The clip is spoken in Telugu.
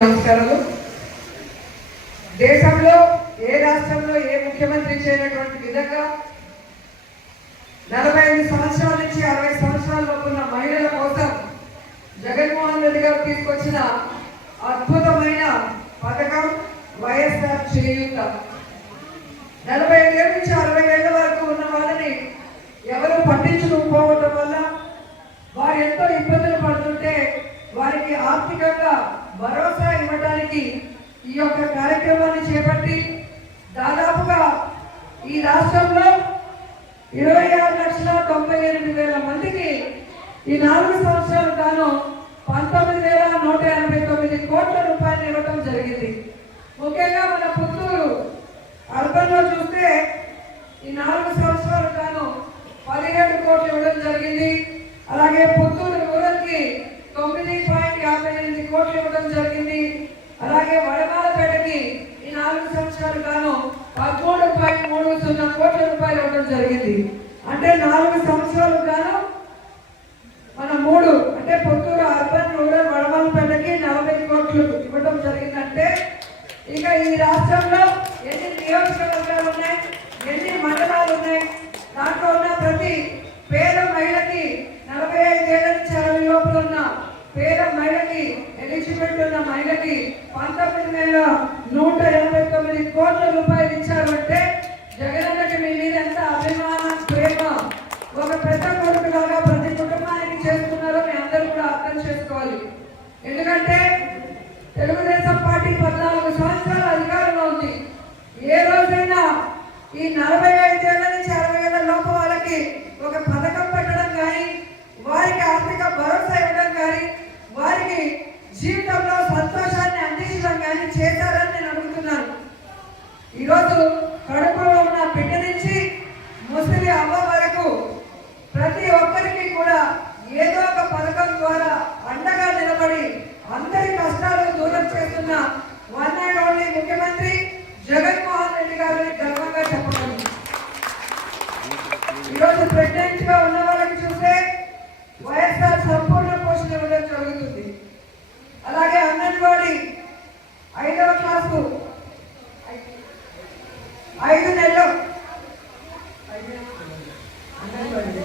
నమస్కారాలు. దేశంలో ఏ రాష్ట్రంలో ఏ ముఖ్యమంత్రి చేయనటువంటి విధంగా 45 సంవత్సరాల నుంచి 60 సంవత్సరాల లోపు ఉన్న మహిళల కోసం జగన్మోహన్ రెడ్డి గారు తీసుకొచ్చిన అద్భుతమైన పథకం వైఎస్ఆర్ చేయూత. 45 ఏళ్ళ నుంచి 60 ఏళ్ల వరకు ఉన్న వాళ్ళని ఎవరు పట్టించుకోకపోవడం వల్ల వారు ఎంతో ఇబ్బందులు పడుతుంటే వారికి ఆర్థికంగా భరోసా ఇవ్వడానికి ఈ యొక్క కార్యక్రమాన్ని చేపట్టి దాదాపుగా ఈ రాష్ట్రంలో 26,98,000 మందికి ఈ 4 సంవత్సరాలు గాను 19,189 కోట్ల రూపాయలు ఇవ్వడం జరిగింది. ముఖ్యంగా మన పుత్తూరు అర్బన్ లో చూస్తే ఈ 4 సంవత్సరాలు గాను 17 కోట్లు ఇవ్వడం జరిగింది. అలాగే పుత్తూరు రూరల్ కి 9.58 కోట్లు ఇవ్వడం జరిగింది. అలాగే వడమాలపేటకి ఈ 4 సంవత్సరాలు గాను 13.30 కోట్ల రూపాయలు ఇవ్వడం జరిగింది. అంటే 4 సంవత్సరాలు గాను మన 3 అంటే పుత్తూరు అర్బన్ రూరల్ వడమాలపేటకి 40 కోట్లు ఇవ్వడం జరిగిందంటే ఇక ఈ రాష్ట్రంలో ఎన్ని నియోజకవర్గాలు ఉన్నాయి, ఎన్ని మండలాలు ఉన్నాయి, దాంట్లో ఉన్న ప్రతి పేద మహిళకి 45 ఏళ్ల నుంచి 60 లోపల ఉన్న పేద మహిళకి ఎలిజిబిలిటీ ఉన్న మహిళకి 19,189 కోట్ల రూపాయలు ఇచ్చారు. అంటే జగనన్నకి మీ మీద ఎంత అభిమానం, ప్రేమ, ఒక పెద్ద కొడుకు లాగా ప్రతి కుటుంబానికి చేస్తున్నారో మీ అందరూ కూడా అర్థం చేసుకోవాలి. ఎందుకంటే తెలుగుదేశం పార్టీ 14 సంవత్సరాల అధికారంలో ఉంది. ఏ రోజైనా ఈ 45 ఏళ్ల నుంచి 60 ఏళ్ల లోపు వాళ్ళకి ఒక పథకం పెట్టడం కానీ, వారికి ఆర్థిక భరోసా ఇవ్వడం కానీ, వారికి జీవితంలో సంతోషాన్ని అందించడం కానీ చేశారని నేను అడుగుతున్నాను. ఈరోజు కడుపులో ఉన్న బిడ్డ నుంచి ముసలి అమ్మ వరకు ప్రతి ఒక్కరికి కూడా ఏదో ఒక పథకం ద్వారా అండగా నిలబడి అందరి కష్టాలు దూరం చేస్తున్న వన్ అండ్ ఓన్లీ ముఖ్యమంత్రి జగన్మోహన్ రెడ్డి గారిని గర్వంగా చెప్పగలను. ఈరోజు ప్రెగ్నెంట్ గా ఉన్న వాళ్ళకి చూస్తే వైఎస్ఆర్ సంపూర్ణ పోషణ ఇవ్వడం జరుగుతుంది. అలాగే అంగన్వాడీ 5వ క్లాసు 5 నెలలు